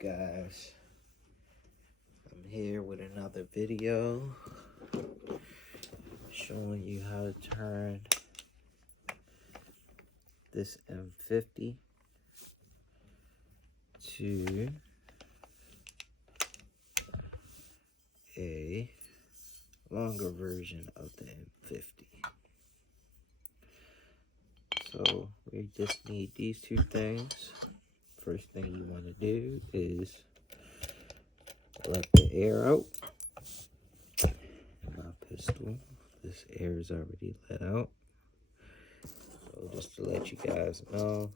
guys? I'm here with another video showing you how to turn this M50 to a longer version of the M50. So we just need these two things. First thing you want to do is let the air out. My pistol, this air is already let out. So just to let you guys know,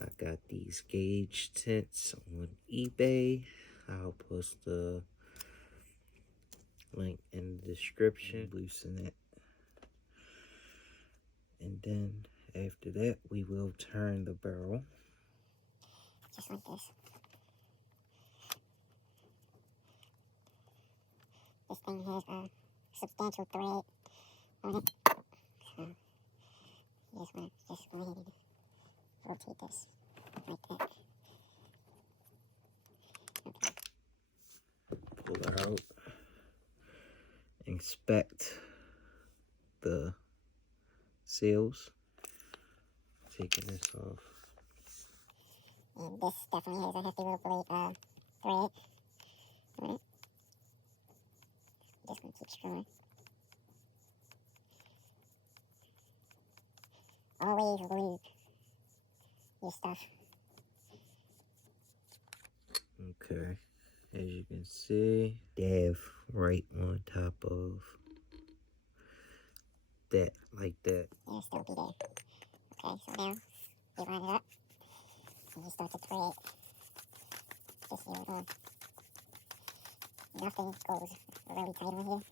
I got these gauge tints on eBay. I'll post the link in the description. Loosen it. And then after that, we will turn the barrel. Just like this. This thing has a substantial thread on it. So you just want to just go ahead and rotate this like that. Okay. Pull it out. Inspect the seals. Taking this off. And this definitely has a hefty little blade thread on it. Just gonna keep screwing. Always lube your stuff. Okay, as you can see, dab right on top of that, like that. It'll still be there. Okay, so now you line it up and you start to thread. Just here we go. Nothing goes really tight on here.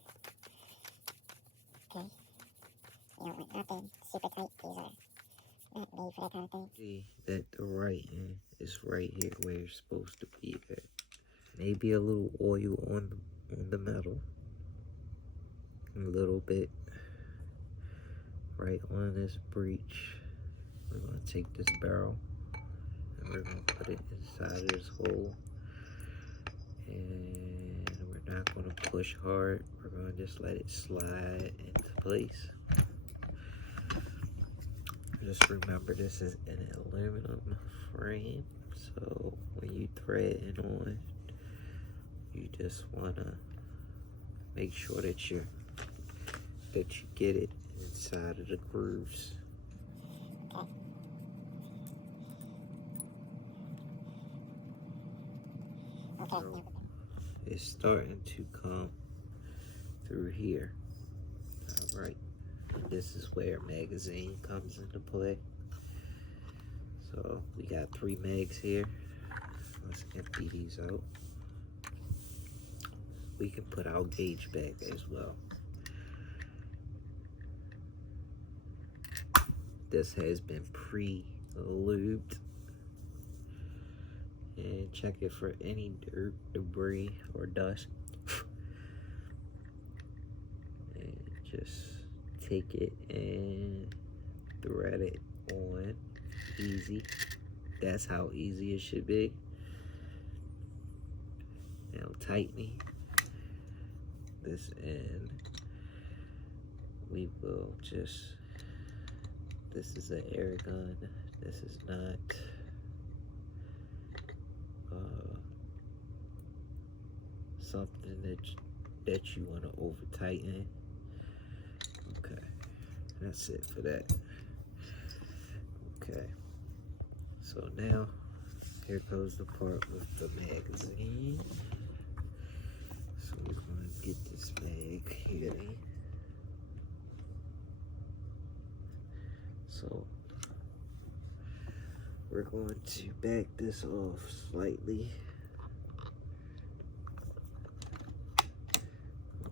Okay. You don't want nothing super tight. These are not made for that kind of thing. See that the writing is right here where it's supposed to be at. Maybe a little oil on the metal. A little bit right on this breech. We're going to take this barrel and we're going to put it inside of this hole. And we're not going to push hard. We're going to just let it slide into place. Just remember, this is an aluminum frame, so when you thread it on, you just want to make sure that you get it inside of the grooves. Okay. It's starting to come through here. All right. This is where magazine comes into play. So we got 3 mags here. Let's empty these out. We can put our gauge back as well. This has been pre-lubed. And check it for any dirt, debris, or dust. And just take it and thread it on easy. That's how easy it should be. Now tightening this end. We will just, this is an air gun. This is not something that you want to over tighten. Okay, that's it for that. Okay, so now here goes the part with the magazine. So we're going to get this mag here. So we're going to back this off slightly.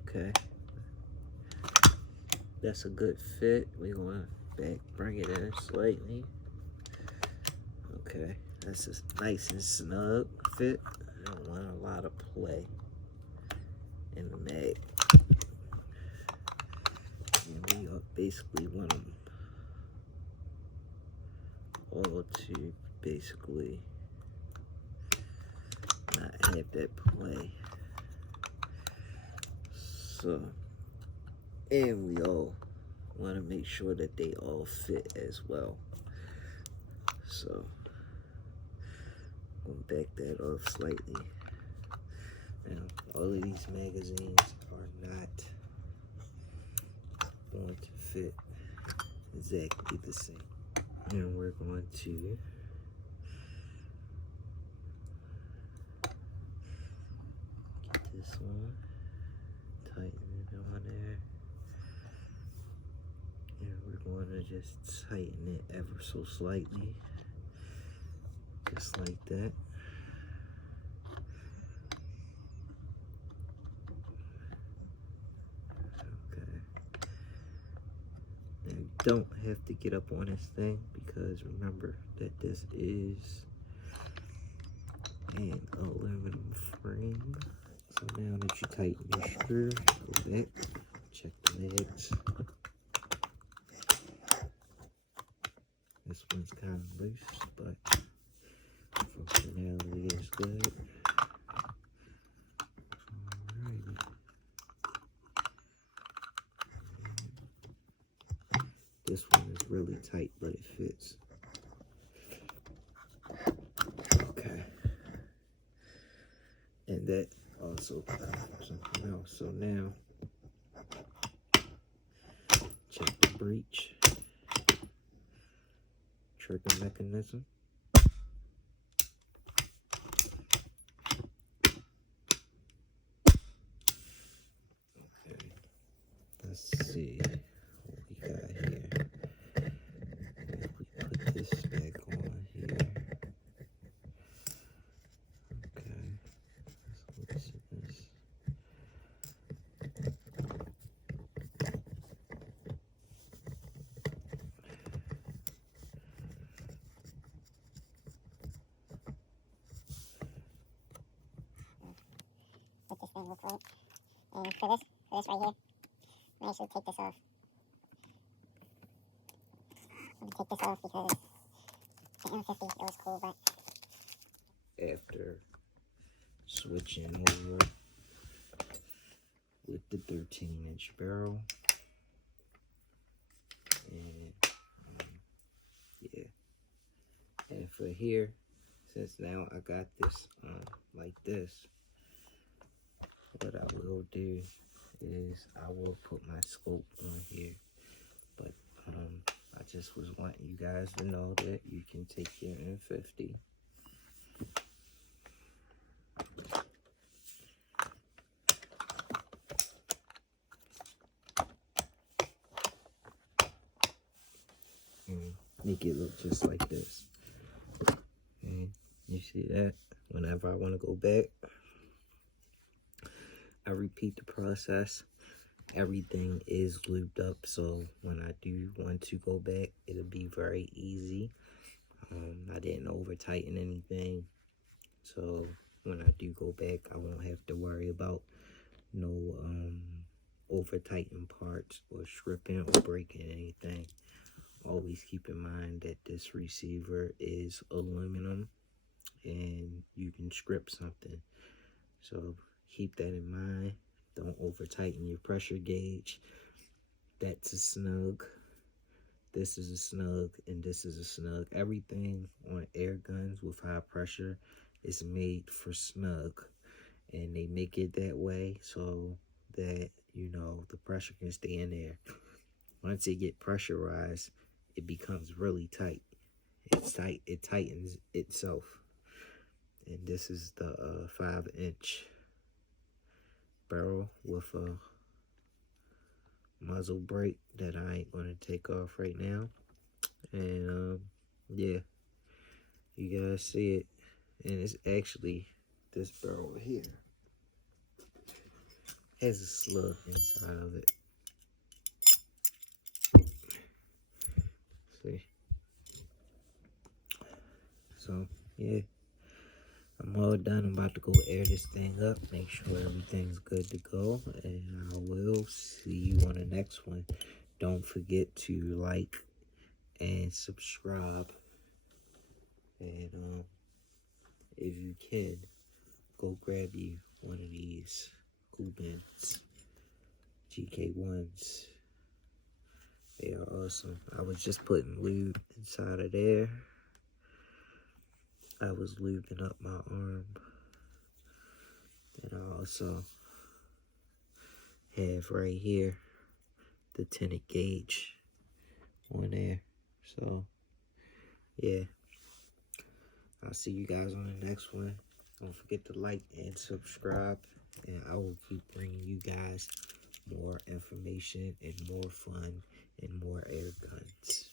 Okay, that's a good fit. We're going to bring it in slightly. Okay, that's a nice and snug fit. I don't want a lot of play in the mag. And we basically want them all to basically not have that play. So, and we all want to make sure that they all fit as well. So, we'll back that off slightly. Now, all of these magazines are not going to fit exactly the same. And we're going to get this one, tighten it on there, and we're going to just tighten it ever so slightly, just like that. Don't have to get up on this thing because remember that this is an aluminum frame. So now that you tighten your screw, go back, check the legs. This one's kind of loose, but functionality is good. Alrighty. This one is really tight, but it fits. Okay. And that also covers something else. So now, check the breech, trigger mechanism. Okay. Let's see what we got here. If we put this back on here. Okay. Let's look at this. What this thing looks like. And for this right here, I actually take this off. I'm gonna take this off because the M50, it was cool, but After switching over with the 13-inch barrel, and yeah, and for here, since now I got this like this, what I will do is I will put my scope on here, but I just was wanting you guys to know that you can take your M50 and make it look just like this. And you see that? Whenever I want to go back, I repeat the process. Everything is lubed up, so when I do want to go back, it'll be very easy. I didn't over tighten anything, so when I do go back, I won't have to worry about no over tightened parts or stripping or breaking anything. Always keep in mind that this receiver is aluminum and you can strip something, so keep that in mind. Don't over tighten your pressure gauge. That's a snug, this is a snug, and this is a snug. Everything on Airguns with high pressure is made for snug, and they make it that way so that, you know, the pressure can stay in there. Once it get pressurized, it becomes really tight. It's tight, it tightens itself. And this is the 5-inch barrel with a muzzle brake that I ain't gonna take off right now. And yeah, you guys see it, and it's actually this barrel here has a slug inside of it. See? So yeah, I'm all done. I'm about to go air this thing up, make sure everything's good to go, and I will see you on the next one. Don't forget to like and subscribe, and if you can, go grab you one of these Cool Bins GK1s. They are awesome. I was just putting lube inside of there. I was lubing up my arm. And I also have right here the tinted gauge on there. So, yeah. I'll see you guys on the next one. Don't forget to like and subscribe. And I will keep bringing you guys more information and more fun and more air guns.